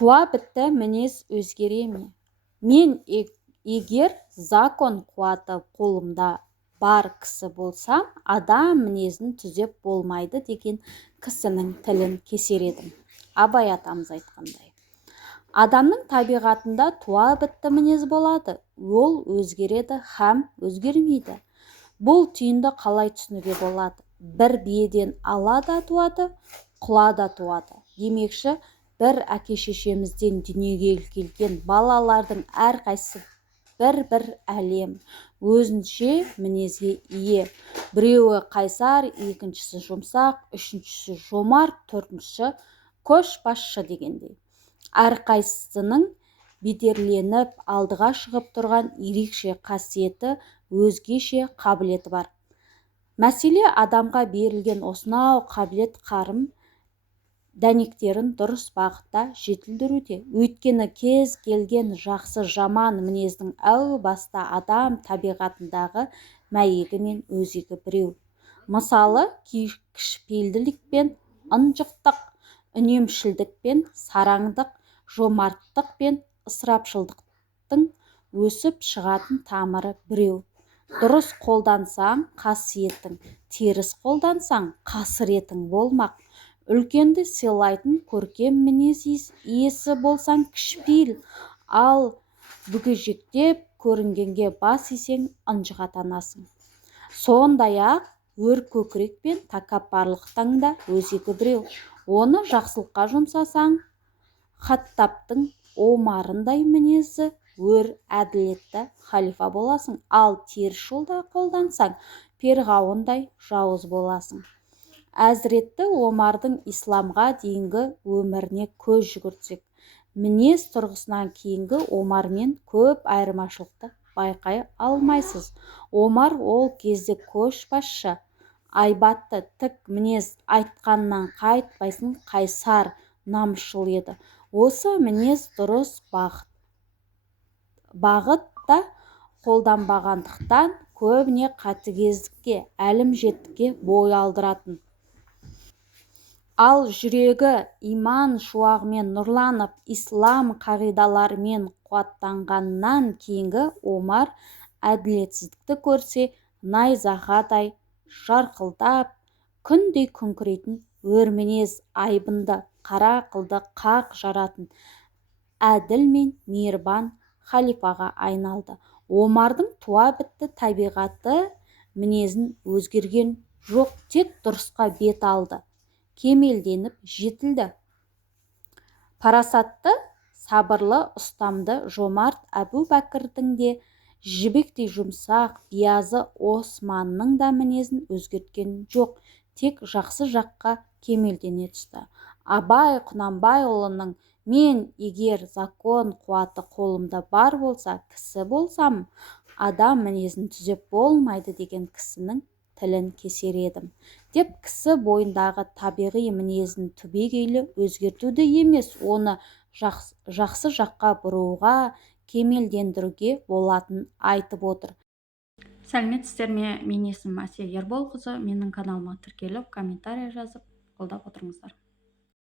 Туа бітті мінез өзгере ме? Мен егер закон қуаты қолымда бар кісі болсам, адам мінезін түзеп болмайды деген кісінің тілін кесер едім. Абай атамыз айтқандай. Адамның табиғатында туа бітті мінез болады. Ол өзгереді һәм өзгермейді. Бұл түйінді қалай түсінуге болады? Бір биеден ала да туады, құла да туады. Демекші, бір әке-шешемізден дүниеге келген балалардың әрқайсысы бір әлем, өзінше мінезге ие. Біреуі қайсар, екіншісі жұмсақ, үшіншісі жомарт, төртіншісі көшбасшы дегендей. Әрқайсысының бедерленіп алдыға шығып тұрған ерекше қасиеті, өзгеше қабілеті бар. Мәселе адамға берілген осынау қабілет қарым дәнектерін дұрыс бағытта жетілдіруде. Өйткені кез келген жақсы жаман мінездің әу баста адам табиғатындағы мәйегі мен өзегі біреу. Мысалы, кішіпейілділік пен ынжықтық, үнемшілдік пен сараңдық, жомарттық пен ысырапшылдықтың өсіп шығатын тамыры біреу. Дұрыс қолдансаң қасиетің, теріс қолдансаң қасіретің болмақ. Үлкенді сыйлайтын көркем мінез иесі болсаң кішіпейіл, ал бүгежектеп көрінгенге басисең ынжық атанасың. Сондай-ақ өр көкірек пен тәкаппарлықтың да өзегі біреу. Оны жақсылыққа жұмсасаң, Хаттабтың Омарындай мінезі өр әділетті халифа боласың, ал теріс жолда қолдансаң, перғауындай жауыз боласың. Әзіретті Омардың исламға дейінгі өміріне көз жүгіртсек, мінез тұрғысынан кейінгі Омармен көп айырмашылықты байқай алмайсыз. Омар ол кезде көшбасшы, айбатты, тік мінез, айтқаннан қайтпайтын қайсар, намысшыл еді. Осы мінез дұрыс бағытта қолданбағандықтан көбіне қатыгездікке, әлімжеттікке бой алдыратын. Ал жүрегі иман шуағымен нұрланып, ислам қағидаларымен қуаттанғаннан кейінгі Омар әділетсіздікті көрсе, найзағадай жарқылдап, күндей күңкірейтін өр мінез, айбынды, қара қылды қақ жаратын, әділ мен мейірбан халифаға айналды. Омардың туа бітті табиғаты мінезін өзгерген жоқ, тек дұрысқа бет алды, кемелденіп жетілді. Парасатты, сабырлы, ұстамды, жомарт Әбу Бәкірдің де, жібектей жұмсақ, биязы Османның да мінезін өзгерткен жоқ, тек жақсы жаққа кемелдене түсті. Абай Құнанбайұлының «Мен егер закон қуаты қолымда бар болса, кісі болсам, адам мінезін түзеп болмайды» деген кісінің тілін кесер едім. Деп кісі бойындағы табиғи мінезін түбегейлі өзгертуді емес, оны жақсы жаққа бұруға, кемелдендіруге болатынын айтып отыр. Сәлеметсіздер ме? Мен есімім Әсел Ерболқызы. Менің каналыма тіркеліп, комментарий жазып, қолдап отырыңыздар.